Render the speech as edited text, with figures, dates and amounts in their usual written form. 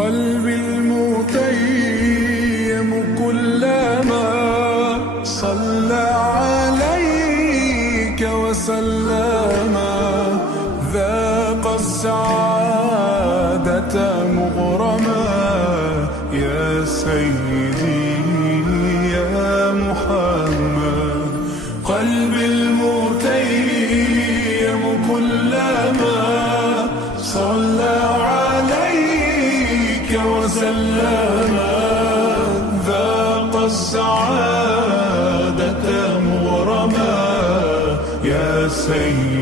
قلبي المتيم كلما صلى عليك وسلم ذاق السعادة مغرما يا سيدي يا محمد. قلبي المتيم كلما صلى عليك وسلم ذاق السعادة مغرما يا سيدي